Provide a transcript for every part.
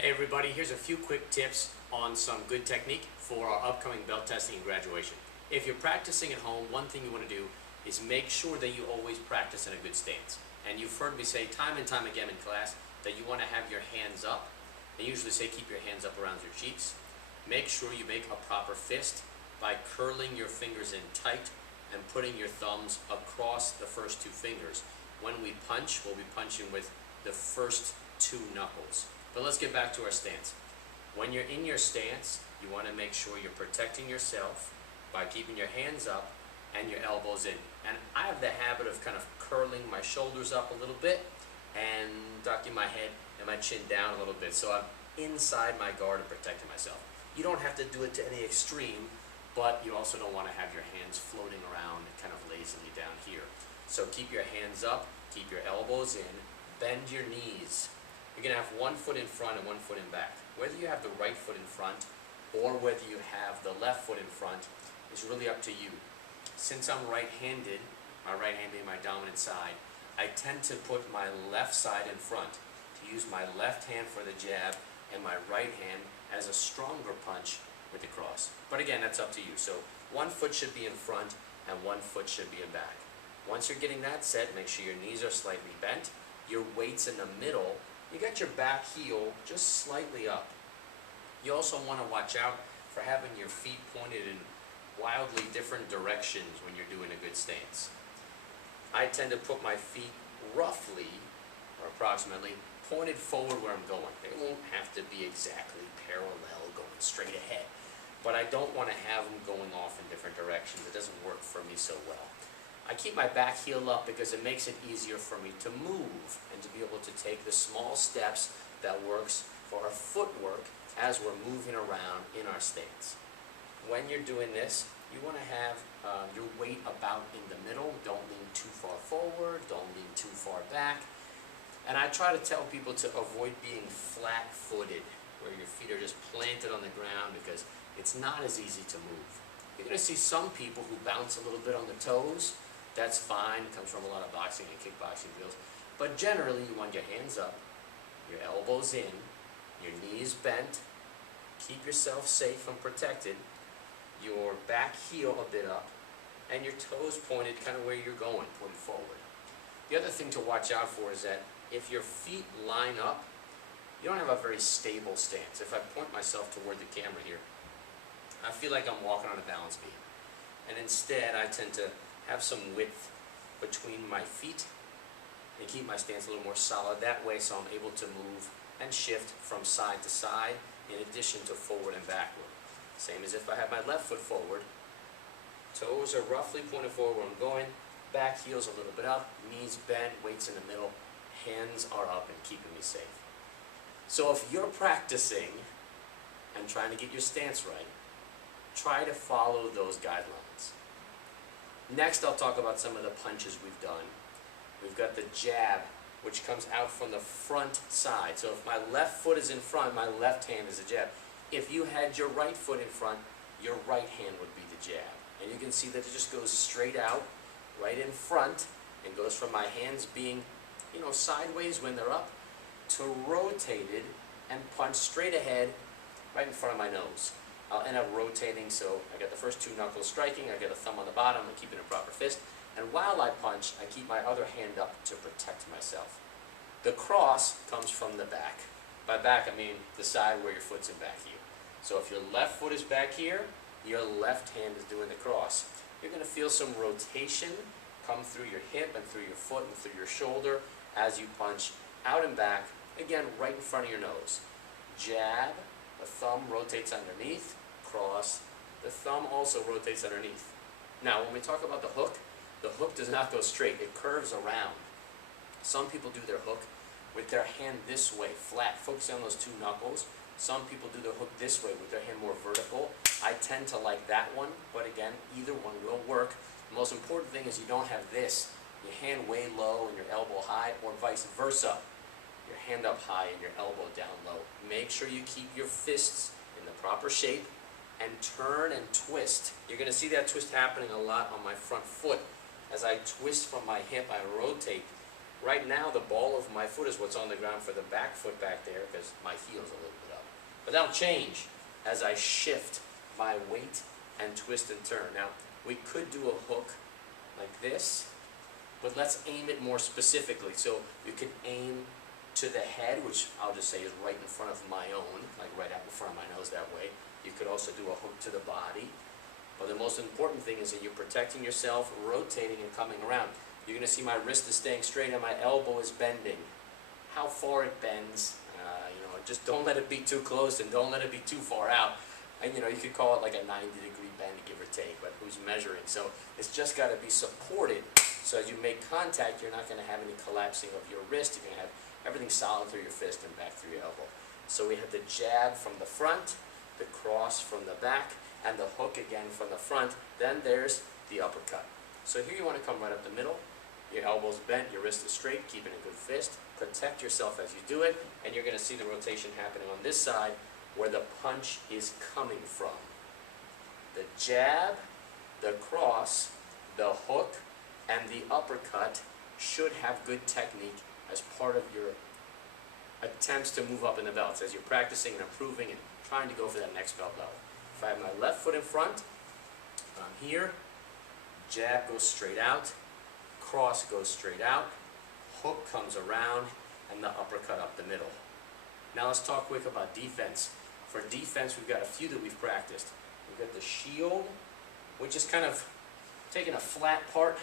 Hey everybody, here's a few quick tips on some good technique for our upcoming belt testing and graduation. If you're practicing at home, one thing you want to do is make sure that you always practice in a good stance. And you've heard me say time and time again in class that you want to have your hands up. I usually say keep your hands up around your cheeks. Make sure you make a proper fist by curling your fingers in tight and putting your thumbs across the first two fingers. When we punch, we'll be punching with the first two knuckles. But let's get back to our stance. When you're in your stance, you want to make sure you're protecting yourself by keeping your hands up and your elbows in. And I have the habit of kind of curling my shoulders up a little bit and ducking my head and my chin down a little bit. So I'm inside my guard and protecting myself. You don't have to do it to any extreme, but you also don't want to have your hands floating around kind of lazily down here. So keep your hands up, keep your elbows in, bend your knees. You're going to have one foot in front and one foot in back. Whether you have the right foot in front or whether you have the left foot in front is really up to you. Since I'm right-handed, my right hand being my dominant side, I tend to put my left side in front, to use my left hand for the jab and my right hand as a stronger punch with the cross. But again, that's up to you. So one foot should be in front and one foot should be in back. Once you're getting that set, make sure your knees are slightly bent, your weight's in the middle. You got your back heel just slightly up. You also want to watch out for having your feet pointed in wildly different directions when you're doing a good stance. I tend to put my feet roughly, or approximately, pointed forward where I'm going. They won't have to be exactly parallel, going straight ahead. But I don't want to have them going off in different directions. It doesn't work for me so well. I keep my back heel up because it makes it easier for me to move and to be able to take the small steps that works for our footwork as we're moving around in our stance. When you're doing this, you want to have your weight about in the middle. Don't lean too far forward, don't lean too far back. And I try to tell people to avoid being flat-footed, where your feet are just planted on the ground, because it's not as easy to move. You're going to see some people who bounce a little bit on the toes. That's fine, it comes from a lot of boxing and kickboxing drills. But generally, you want your hands up, your elbows in, your knees bent, keep yourself safe and protected, your back heel a bit up, and your toes pointed kind of where you're going, pointed forward. The other thing to watch out for is that if your feet line up, you don't have a very stable stance. If I point myself toward the camera here, I feel like I'm walking on a balance beam. And instead, I tend to have some width between my feet and keep my stance a little more solid that way, so I'm able to move and shift from side to side in addition to forward and backward. Same as if I have my left foot forward, toes are roughly pointed forward where I'm going, back heel's a little bit up, knees bent, weights in the middle, hands are up and keeping me safe. So if you're practicing and trying to get your stance right, try to follow those guidelines. Next, I'll talk about some of the punches we've done. We've got the jab, which comes out from the front side. So if my left foot is in front, my left hand is the jab. If you had your right foot in front, your right hand would be the jab. And you can see that it just goes straight out, right in front, and goes from my hands being, sideways when they're up, to rotated and punch straight ahead, right in front of my nose. I'll end up rotating, so I got the first two knuckles striking, I got a thumb on the bottom, I'm keeping a proper fist, and while I punch, I keep my other hand up to protect myself. The cross comes from the back. By back, I mean the side where your foot's in back here. So if your left foot is back here, your left hand is doing the cross. You're going to feel some rotation come through your hip and through your foot and through your shoulder as you punch out and back, again, right in front of your nose. Jab, the thumb rotates underneath, cross, the thumb also rotates underneath. Now, when we talk about the hook does not go straight, it curves around. Some people do their hook with their hand this way, flat, focusing on those two knuckles. Some people do their hook this way with their hand more vertical. I tend to like that one, but again, either one will work. The most important thing is you don't have this, your hand way low and your elbow high, or vice versa. Your hand up high and your elbow down low. Make sure you keep your fists in the proper shape and turn and twist. You're going to see that twist happening a lot on my front foot. As I twist from my hip, I rotate Right now, the ball of my foot is what's on the ground for the back foot back there because my heel's a little bit up. But that'll change as I shift my weight and twist and turn. Now, we could do a hook like this, but let's aim it more specifically. So you can aim to the head, which I'll just say is right in front of my own, like right out in front of my nose that way. You could also do a hook to the body. But the most important thing is that you're protecting yourself, rotating and coming around. You're going to see my wrist is staying straight and my elbow is bending. How far it bends, just don't let it be too close and don't let it be too far out. And you could call it like a 90-degree bend, give or take, but who's measuring? So it's just got to be supported. So as you make contact, you're not going to have any collapsing of your wrist. You're going to have everything solid through your fist and back through your elbow. So we have the jab from the front, the cross from the back, and the hook again from the front. Then there's the uppercut. So here you want to come right up the middle. Your elbow's bent, your wrist is straight, keeping a good fist. Protect yourself as you do it, and you're going to see the rotation happening on this side where the punch is coming from. The jab, the cross, the hook, and the uppercut should have good technique as part of your attempts to move up in the belts as you're practicing and improving and trying to go for that next belt level. If I have my left foot in front, I'm here, jab goes straight out, cross goes straight out, hook comes around, and the uppercut up the middle. Now let's talk quick about defense. For defense, we've got a few that we've practiced. We've got the shield, which is kind of taking a flat part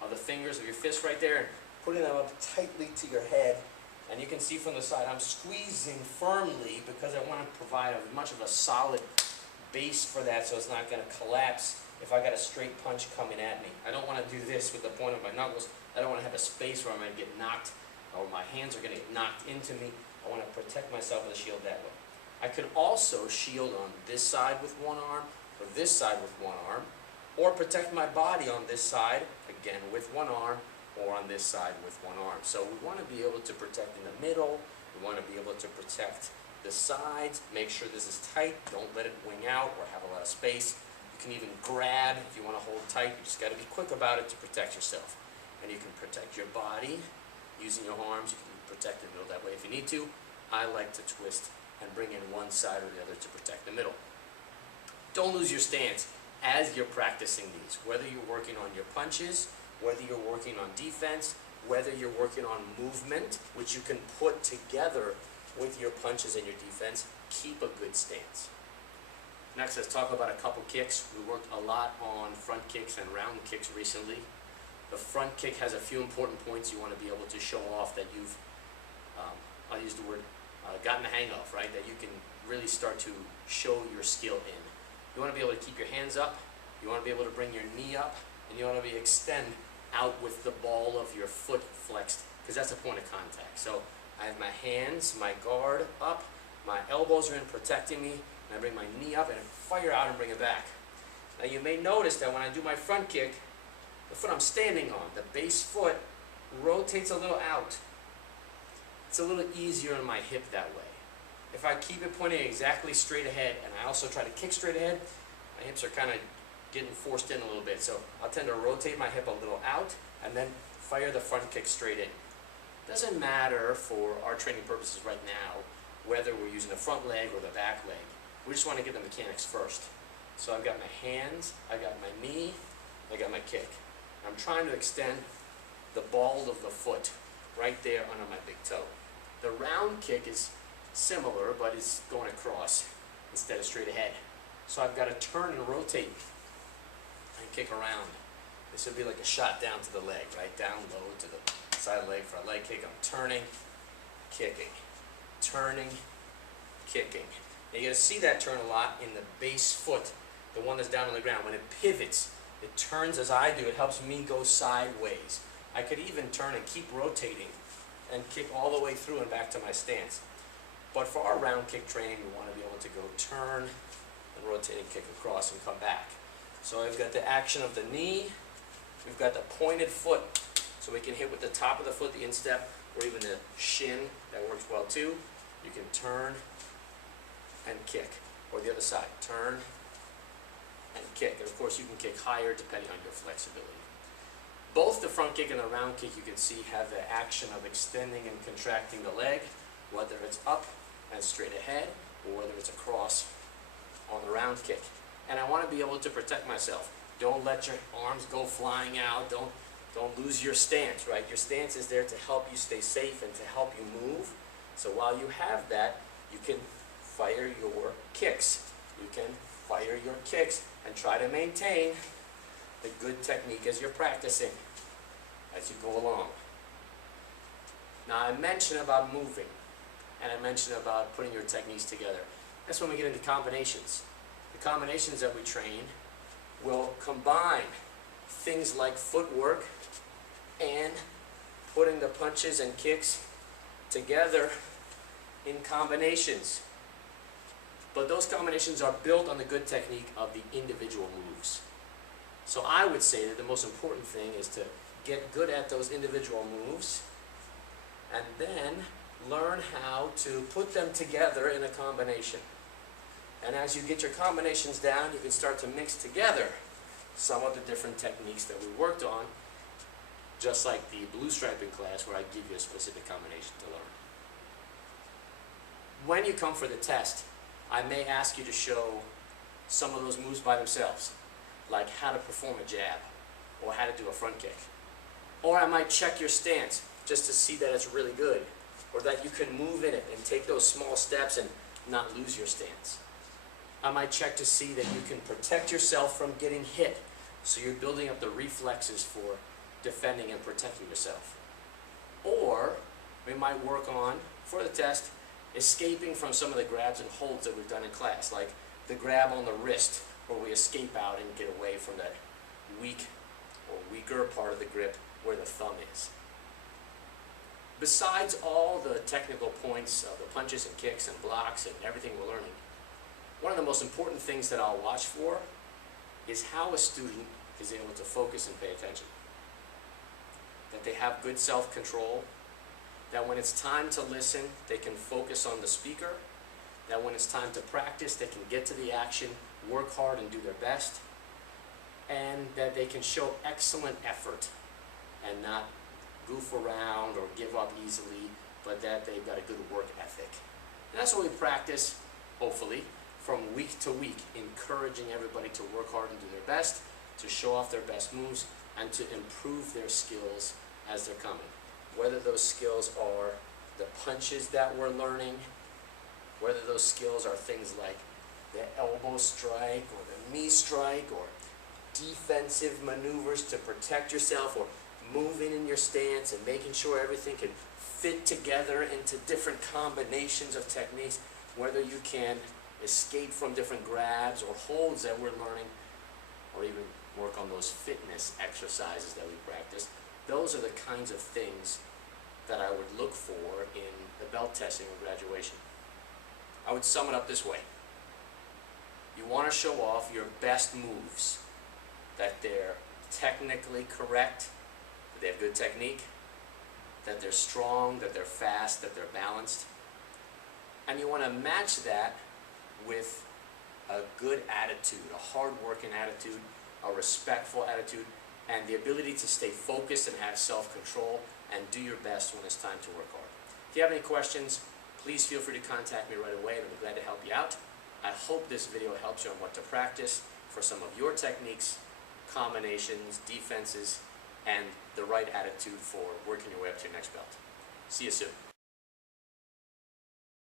of the fingers of your fist right there and putting them up tightly to your head. And you can see from the side, I'm squeezing firmly because I want to provide as much of a solid base for that so it's not going to collapse if I got a straight punch coming at me. I don't want to do this with the point of my knuckles. I don't want to have a space where I'm going to get knocked or my hands are going to get knocked into me. I want to protect myself with a shield that way. I could also shield on this side with one arm or this side with one arm, or protect my body on this side, again with one arm, or on this side with one arm. So we want to be able to protect in the middle. We want to be able to protect the sides. Make sure this is tight. Don't let it wing out or have a lot of space. You can even grab if you want to hold tight. You just got to be quick about it to protect yourself. And you can protect your body using your arms. You can protect the middle that way if you need to. I like to twist and bring in one side or the other to protect the middle. Don't lose your stance as you're practicing these, whether you're working on your punches, whether you're working on defense, whether you're working on movement, which you can put together with your punches and your defense. Keep a good stance. Next, let's talk about a couple kicks. We worked a lot on front kicks and round kicks recently. The front kick has a few important points you want to be able to show off that you've, I'll use the word, gotten the hang of, right? That you can really start to show your skill in. You want to be able to keep your hands up, you want to be able to bring your knee up, and you want to be extend out with the ball of your foot flexed, because that's a point of contact. So I have my hands, my guard up, my elbows are in protecting me, and I bring my knee up and fire out and bring it back. Now you may notice that when I do my front kick, the foot I'm standing on, the base foot, rotates a little out. It's a little easier on my hip that way. If I keep it pointing exactly straight ahead, and I also try to kick straight ahead, my hips are kind of getting forced in a little bit. So I'll tend to rotate my hip a little out, and then fire the front kick straight in. Doesn't matter for our training purposes right now, whether we're using the front leg or the back leg. We just want to get the mechanics first. So I've got my hands, I've got my knee, I got my kick. I'm trying to extend the ball of the foot right there under my big toe. The round kick is similar, but it's going across instead of straight ahead. So I've got to turn and rotate and kick around. This would be like a shot down to the leg, right? Down low to the side of the leg for a leg kick. I'm turning, kicking, turning, kicking. Now you're going to see that turn a lot in the base foot, the one that's down on the ground. When it pivots, it turns as I do. It helps me go sideways. I could even turn and keep rotating and kick all the way through and back to my stance. But for our round kick training, we want to be able to go turn and rotate and kick across and come back. So I've got the action of the knee. We've got the pointed foot, so we can hit with the top of the foot, the instep, or even the shin. That works well too. You can turn and kick, or the other side, turn and kick. And of course, you can kick higher depending on your flexibility. Both the front kick and the round kick, you can see, have the action of extending and contracting the leg, whether it's up and straight ahead, or whether it's across on the round kick. And I want to be able to protect myself. Don't let your arms go flying out. Don't lose your stance, right? Your stance is there to help you stay safe and to help you move. So while you have that, you can fire your kicks. You can fire your kicks and try to maintain the good technique as you're practicing, as you go along. Now I mentioned about moving, and I mentioned about putting your techniques together. That's when we get into combinations. The combinations that we train will combine things like footwork and putting the punches and kicks together in combinations. But those combinations are built on the good technique of the individual moves. So I would say that the most important thing is to get good at those individual moves and then learn how to put them together in a combination. And as you get your combinations down, you can start to mix together some of the different techniques that we worked on, just like the blue striping class where I give you a specific combination to learn. When you come for the test, I may ask you to show some of those moves by themselves, like how to perform a jab, or how to do a front kick. Or I might check your stance just to see that it's really good, or that you can move in it and take those small steps and not lose your stance. I might check to see that you can protect yourself from getting hit, so you're building up the reflexes for defending and protecting yourself. Or we might work on, for the test, escaping from some of the grabs and holds that we've done in class, like the grab on the wrist, where we escape out and get away from that weak or weaker part of the grip where the thumb is. Besides all the technical points of the punches and kicks and blocks and everything we're learning, one of the most important things that I'll watch for is how a student is able to focus and pay attention. That they have good self-control, that when it's time to listen, they can focus on the speaker, that when it's time to practice, they can get to the action, work hard and do their best, and that they can show excellent effort and not goof around or give up easily, but that they've got a good work ethic. And that's what we practice, hopefully, from week to week, encouraging everybody to work hard and do their best, to show off their best moves, and to improve their skills as they're coming. Whether those skills are the punches that we're learning, whether those skills are things like the elbow strike or the knee strike or defensive maneuvers to protect yourself or moving in your stance and making sure everything can fit together into different combinations of techniques, whether you can escape from different grabs or holds that we're learning, or even work on those fitness exercises that we practice. Those are the kinds of things that I would look for in the belt testing or graduation. I would sum it up this way. You want to show off your best moves, that they're technically correct, that they have good technique, that they're strong, that they're fast, that they're balanced. And you want to match that with a good attitude, a hard-working attitude, a respectful attitude, and the ability to stay focused and have self-control and do your best when it's time to work hard. If you have any questions, please feel free to contact me right away and I'll be glad to help you out. I hope this video helps you on what to practice for some of your techniques, combinations, defenses, and the right attitude for working your way up to your next belt. See you soon.